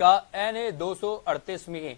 का NA 238 में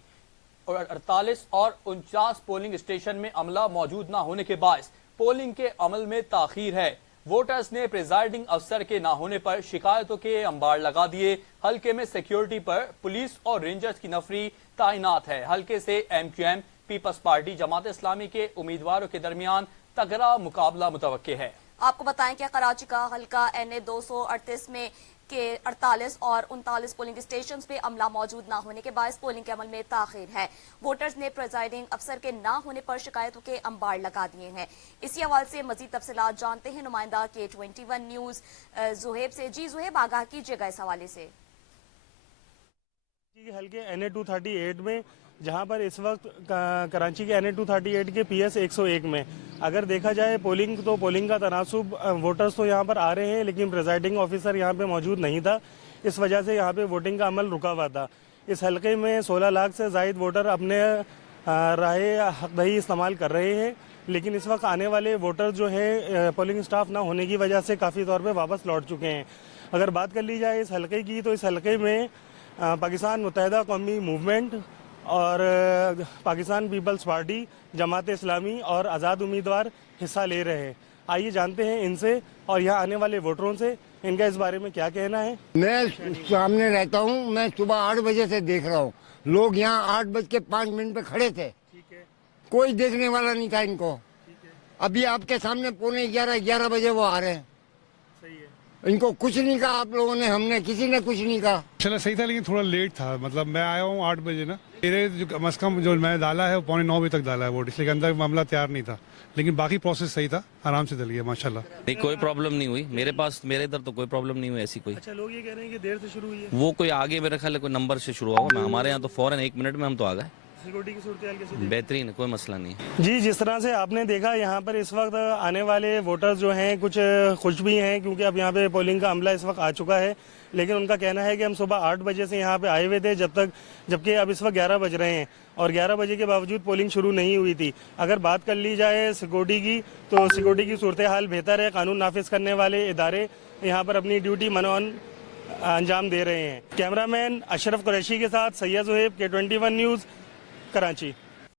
48 और 49 पोलिंग स्टेशन में अमला मौजूद न होने के बायस पोलिंग के अमल में ताखीर है। वोटर्स ने प्रिजाइडिंग अफसर के न होने पर शिकायतों के अंबार लगा दिए। हल्के में सिक्योरिटी पर पुलिस और रेंजर्स की नफरी तैनात है। हल्के से MQM, peoples party, Jamaat Islami के उम्मीदवारों के दरमियान तगड़ा मुकाबला मुतवक्के है। आपको बताएं कि कराची का हल्का NA 238 में के 48 और 39 पोलिंग स्टेशंस पे अमला मौजूद न होने के बायस पोलिंग के अमल में ताखीर है। वोटर्स ने प्रिजाइडिंग अफसर के न होने पर शिकायतों के अंबार लगा दिए हैं। इसी हवाले से मजीद तफसीलात जानते हैं नुमाइंदा K21 न्यूज जुहेब से। जी जुहेब, आगाह कीजिएगा इस हवाले से। हल्के NA 238 में, जहां पर इस वक्त कराची के NA 238 के PS 101 में अगर देखा जाए पोलिंग का तनासुब, वोटर्स तो यहां पर आ रहे हैं लेकिन प्रिजाइडिंग ऑफिसर यहां पे मौजूद नहीं था। इस वजह से यहां पे वोटिंग का अमल रुका हुआ था। इस हल्के में 16 लाख से जायद वोटर अपने राय हकदही इस्तेमाल कर रहे हैं, लेकिन इस वक्त आने वाले वोटर जो है पोलिंग स्टाफ ना होने की वजह से काफ़ी तौर पर वापस लौट चुके हैं। अगर बात कर ली जाए इस हल्के की, तो इस हल्के में पाकिस्तान मुत्तहिदा कौमी मूवमेंट और पाकिस्तान पीपल्स पार्टी, जमात इस्लामी और आज़ाद उम्मीदवार हिस्सा ले रहे हैं। आइए जानते हैं इनसे और यहाँ आने वाले वोटरों से इनका इस बारे में क्या कहना है। मैं सामने रहता हूँ, मैं सुबह 8 बजे से देख रहा हूँ। लोग यहाँ 8:05 पे खड़े थे। कोई देखने वाला नहीं था इनको। अभी आपके सामने 11:45 बजे वो आ रहे हैं। इनको कुछ नहीं कहा आप लोगों ने, हमने किसी ने कुछ नहीं कहा। चला सही था लेकिन थोड़ा लेट था। मतलब मैं आया हूँ 8 बजे ना, मेरे जो कम से कम जो मैं डाला है वो 8:45 बजे तक डाला है वोट, इसलिए अंदर मामला तैयार नहीं था, लेकिन बाकी प्रोसेस सही था, आराम से चल गया माशाल्लाह। नहीं, कोई प्रॉब्लम नहीं हुई मेरे इधर तो कोई प्रॉब्लम नहीं हुई ऐसी कोई। अच्छा, लोग ये कह रहे हैं कि देर से शुरू हुई है। वो कोई आगे मेरे ख्याल कोई नंबर से शुरू होगा। हमारे यहाँ तो फौरन 1 मिनट में हम तो आ गए। सिक्योरिटी की सूरत कैसी? बेहतरीन, कोई मसला नहीं। जी, जिस तरह से आपने देखा यहाँ पर इस वक्त आने वाले वोटर्स जो हैं कुछ खुश भी हैं, क्योंकि अब यहाँ पे पोलिंग का अमला इस वक्त आ चुका है। लेकिन उनका कहना है कि हम सुबह 8 बजे से यहाँ पे आए हुए थे, जबकि अब इस वक्त 11 बज रहे हैं और 11 बजे के बावजूद पोलिंग शुरू नहीं हुई थी। अगर बात कर ली जाए सिक्योरिटी की, तो सिक्योरिटी की सूरत हाल बेहतर है। कानून नाफिज करने वाले इदारे यहाँ पर अपनी ड्यूटी मनोन अंजाम दे रहे हैं। कैमरामैन अशरफ कुरैशी के साथ सैयद जुहेब, K21 न्यूज़, कराची।